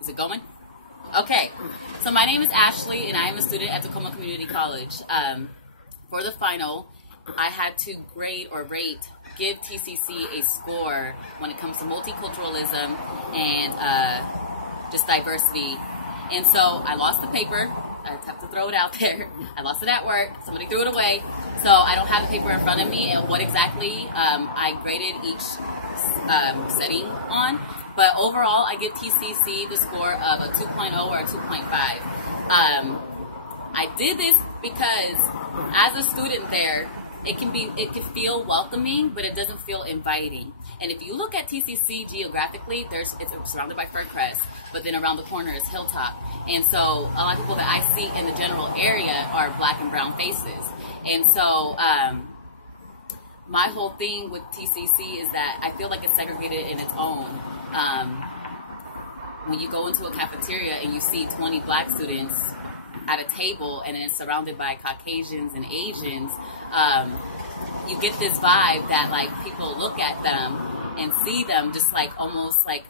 Is it going? Okay. So my name is Ashley, and I am a student at Tacoma Community College. For the final, I had to grade or rate, give TCC a score when it comes to multiculturalism and just diversity. And so I lost the paper. I have to throw it out there. I lost it at work. Somebody threw it away. So I don't have the paper in front of me and what exactly I graded each setting on. But overall, I give TCC the score of a 2.0 or a 2.5. I did this because as a student there, it can feel welcoming, but it doesn't feel inviting. And if you look at TCC geographically, it's surrounded by fir crest, but then around the corner is hilltop. And so a lot of people that I see in the general area are black and brown faces. And so my whole thing with TCC is that I feel like it's segregated in its own. When you go into a cafeteria and you see 20 black students at a table and it's surrounded by Caucasians and Asians, you get this vibe that like people look at them and see them just like almost like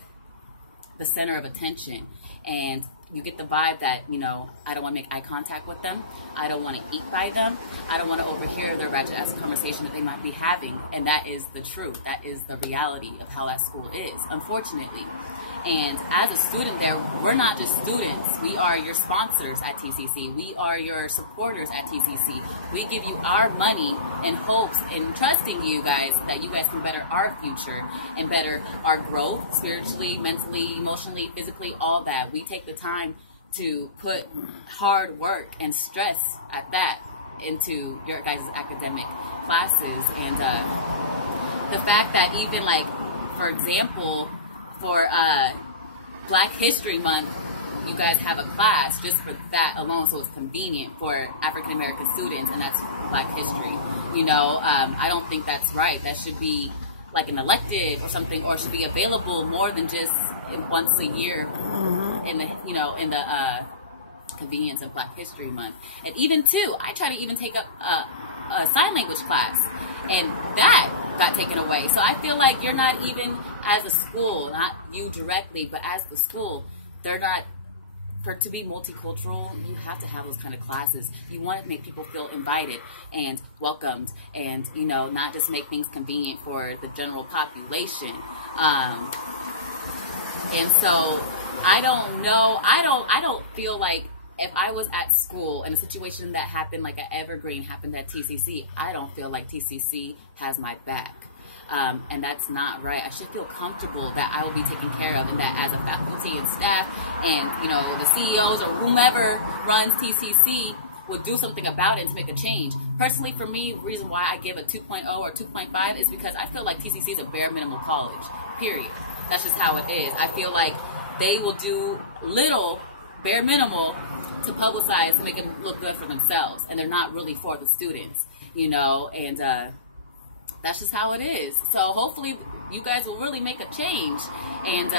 the center of attention, and you get the vibe that, you know, I don't want to make eye contact with them, I don't want to eat by them, I don't want to overhear their ratchet ass conversation that they might be having. And that is the truth, that is the reality of how that school is, unfortunately. And as a student there, we're not just students. We are your sponsors at TCC. We are your supporters at TCC. We give you our money in hopes and trusting you guys that you guys can better our future and better our growth spiritually, mentally, emotionally, physically, all that. We take the time to put hard work and stress at that into your guys' academic classes. And the fact that even like, for example, for Black History Month, you guys have a class just for that alone, so it's convenient for African American students, and that's Black History. You know, I don't think that's right. That should be like an elective or something, or should be available more than just once a year in the, you know, in the convenience of Black History Month. And even too, I try to even take up a sign language class, and that got taken away. So I feel like you're not even, as a school, not you directly, but as the school, they're not, to be multicultural, you have to have those kind of classes. You want to make people feel invited and welcomed, and, you know, not just make things convenient for the general population. And so I don't know, I don't feel like if I was at school and a situation that happened like at Evergreen happened at TCC, I don't feel like TCC has my back. And that's not right. I should feel comfortable that I will be taken care of, and that as a faculty and staff and, you know, the CEOs or whomever runs TCC would do something about it to make a change. Personally, for me, the reason why I give a 2.0 or 2.5 is because I feel like TCC is a bare minimum college, period. That's just how it is. I feel like they will do little, bare minimal, to publicize, to make them look good for themselves, and they're not really for the students, you know, and that's just how it is. So hopefully you guys will really make a change, and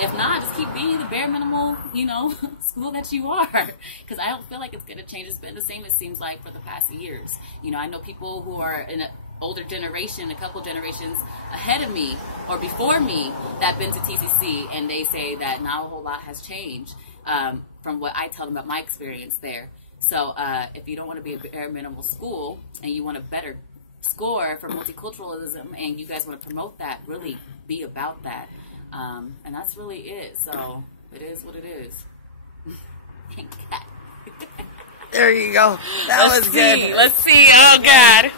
if not, just keep being the bare minimal, you know, school that you are, because I don't feel like it's going to change. It's been the same, it seems like, for the past years. You know, I know people who are in an older generation, a couple generations ahead of me or before me, that have been to TCC, and they say that not a whole lot has changed from what I tell them about my experience there. So if you don't want to be a bare minimal school and you want a better score for multiculturalism and you guys want to promote that, really be about that. And that's really it. So it is what it is. There you go. That was good. Let's see. Oh, God.